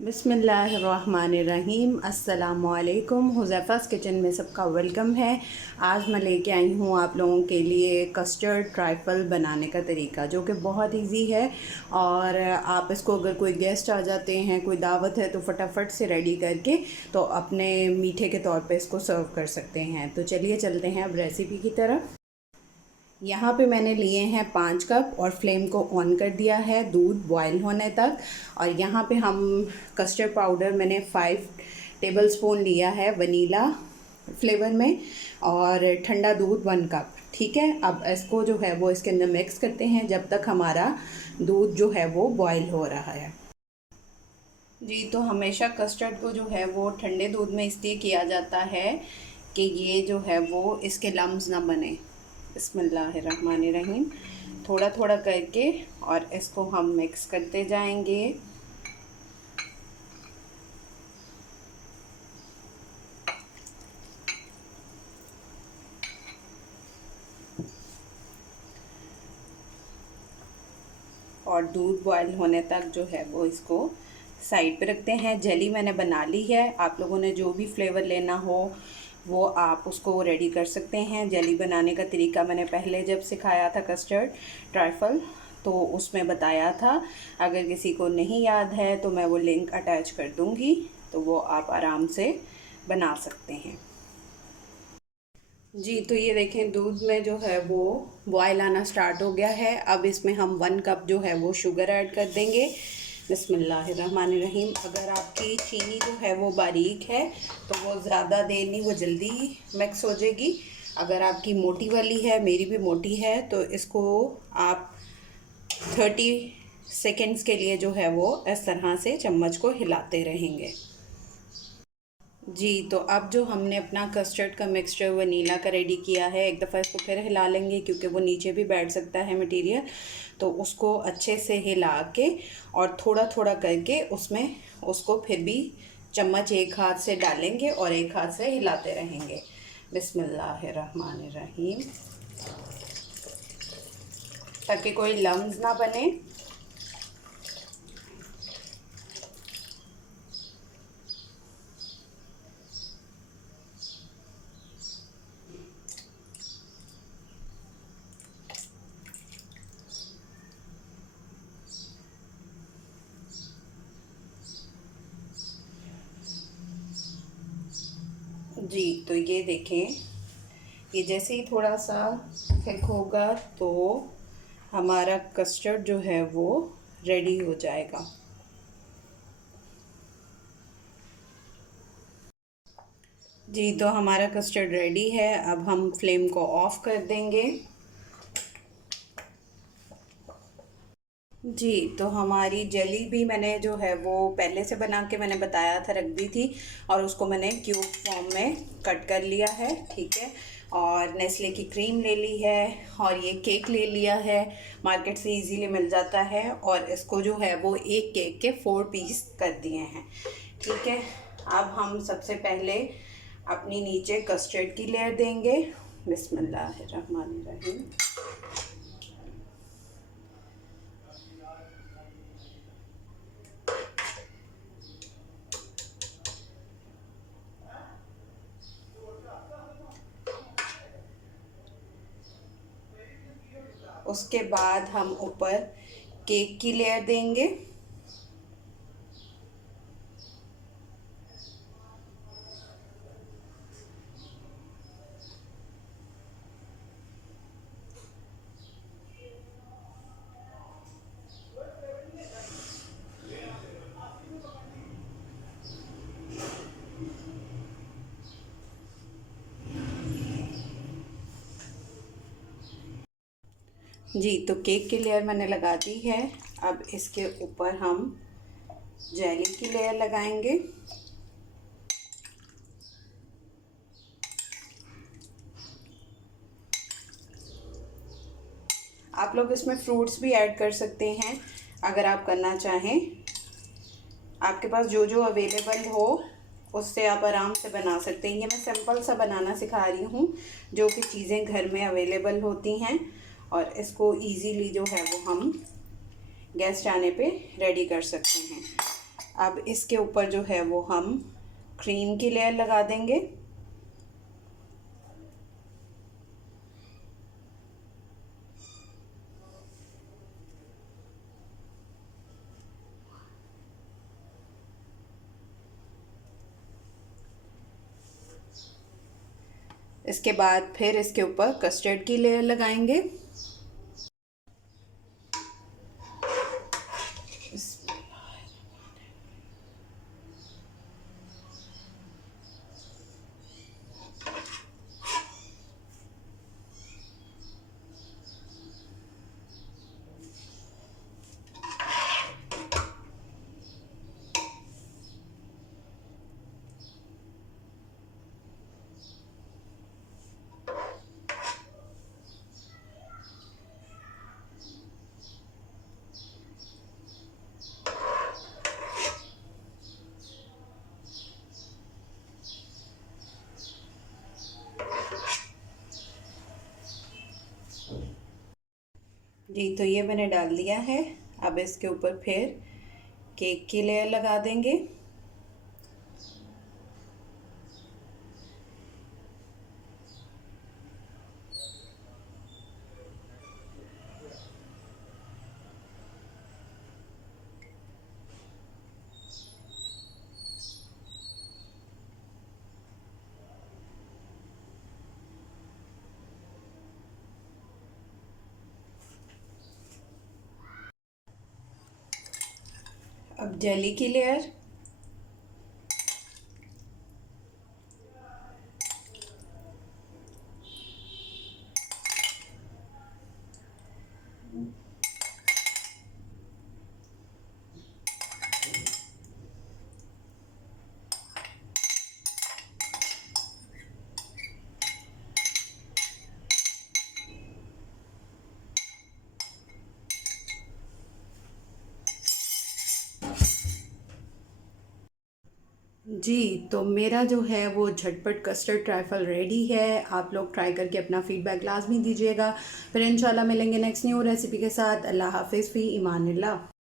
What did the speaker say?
बिस्मिल्लाहिर्रहमानिर्रहीम। अस्सलामुअलैकुम। हुज़ैफ़ा's किचन में सबका वेलकम है। आज मैं लेके आई हूँ आप लोगों के लिए कस्टर्ड ट्राइफल बनाने का तरीका, जो कि बहुत इजी है। और आप इसको अगर कोई गेस्ट आ जाते हैं, कोई दावत है, तो फटाफट से रेडी करके तो अपने मीठे के तौर पे इसको सर्व कर सकते हैं। तो चलिए चलते हैं अब रेसिपी की तरफ। यहाँ पे मैंने लिए हैं 5 कप और फ्लेम को ऑन कर दिया है दूध बॉयल होने तक। और यहाँ पे हम कस्टर्ड पाउडर मैंने 5 टेबलस्पून लिया है वनीला फ्लेवर में, और ठंडा दूध 1 कप। ठीक है, अब इसको जो है वो इसके अंदर मिक्स करते हैं जब तक हमारा दूध जो है वो बॉयल हो रहा है। जी, तो हमेशा कस्टर्ड को जो है वो ठंडे दूध में इसलिए किया जाता है कि ये जो है वो इसके लम्स ना बने। बिस्मिल्लाहिर्रहमानिर्रहीम। थोड़ा थोड़ा करके और इसको हम मिक्स करते जाएंगे। और दूध बॉयल होने तक जो है वो इसको साइड पे रखते हैं। जेली मैंने बना ली है। आप लोगों ने जो भी फ्लेवर लेना हो वो आप उसको रेडी कर सकते हैं। जेली बनाने का तरीका मैंने पहले जब सिखाया था कस्टर्ड ट्राइफल, तो उसमें बताया था। अगर किसी को नहीं याद है तो मैं वो लिंक अटैच कर दूँगी, तो वो आप आराम से बना सकते हैं। जी, तो ये देखें दूध में जो है वो बॉयल आना स्टार्ट हो गया है। अब इसमें हम 1 कप जो है वो शुगर ऐड कर देंगे। बिस्मिल्लाहिर्रहमानिर्रहीम। अगर आपकी चीनी जो है वो बारीक है तो वो ज़्यादा देर नहीं, वो जल्दी मिक्स हो जाएगी। अगर आपकी मोटी वाली है, मेरी भी मोटी है, तो इसको आप 30 सेकेंड्स के लिए जो है वो इस तरह से चम्मच को हिलाते रहेंगे। जी, तो अब जो हमने अपना कस्टर्ड का मिक्सचर वनीला का रेडी किया है, एक दफ़ा इसको फिर हिला लेंगे क्योंकि वो नीचे भी बैठ सकता है मटेरियल। तो उसको अच्छे से हिला के और थोड़ा थोड़ा करके उसमें उसको फिर भी चम्मच एक हाथ से डालेंगे और एक हाथ से हिलाते रहेंगे। बिस्मिल्लाहिर्रहमानिर्रहीम, ताकि कोई लम्स ना बने। जी, तो ये देखें, ये जैसे ही थोड़ा सा थिक होगा तो हमारा कस्टर्ड जो है वो रेडी हो जाएगा। जी, तो हमारा कस्टर्ड रेडी है। अब हम फ्लेम को ऑफ कर देंगे। जी, तो हमारी जेली भी मैंने जो है वो पहले से बना के मैंने बताया था, रख दी थी, और उसको मैंने क्यूब फॉर्म में कट कर लिया है। ठीक है, और नेस्ले की क्रीम ले ली है और ये केक ले लिया है, मार्केट से इजीली मिल जाता है। और इसको जो है वो एक केक के 4 पीस कर दिए हैं। ठीक है, अब हम सबसे पहले अपनी नीचे कस्टर्ड की लेयर देंगे। बिस्मिल्लाहिर्रहमानिर्रहीम। उसके बाद हम ऊपर केक की लेयर देंगे। जी, तो केक की लेयर मैंने लगा दी है। अब इसके ऊपर हम जेली की लेयर लगाएंगे। आप लोग इसमें फ्रूट्स भी ऐड कर सकते हैं अगर आप करना चाहें। आपके पास जो जो अवेलेबल हो उससे आप आराम से बना सकते हैं। ये मैं सिंपल सा बनाना सिखा रही हूँ, जो कि चीज़ें घर में अवेलेबल होती हैं, और इसको इजीली जो है वो हम गेस्ट आने पे रेडी कर सकते हैं। अब इसके ऊपर जो है वो हम क्रीम की लेयर लगा देंगे। इसके बाद फिर इसके ऊपर कस्टर्ड की लेयर लगाएंगे। जी, तो ये मैंने डाल दिया है। अब इसके ऊपर फिर केक की लेयर लगा देंगे। अब जेली की लेयर। जी, तो मेरा जो है वो झटपट कस्टर्ड ट्राइफल रेडी है। आप लोग ट्राई करके अपना फीडबैक लाजमी दीजिएगा। फिर इंशाल्लाह मिलेंगे नेक्स्ट न्यू रेसिपी के साथ। अल्लाह हाफ़िज़, फ़ी इमानिल्लाह।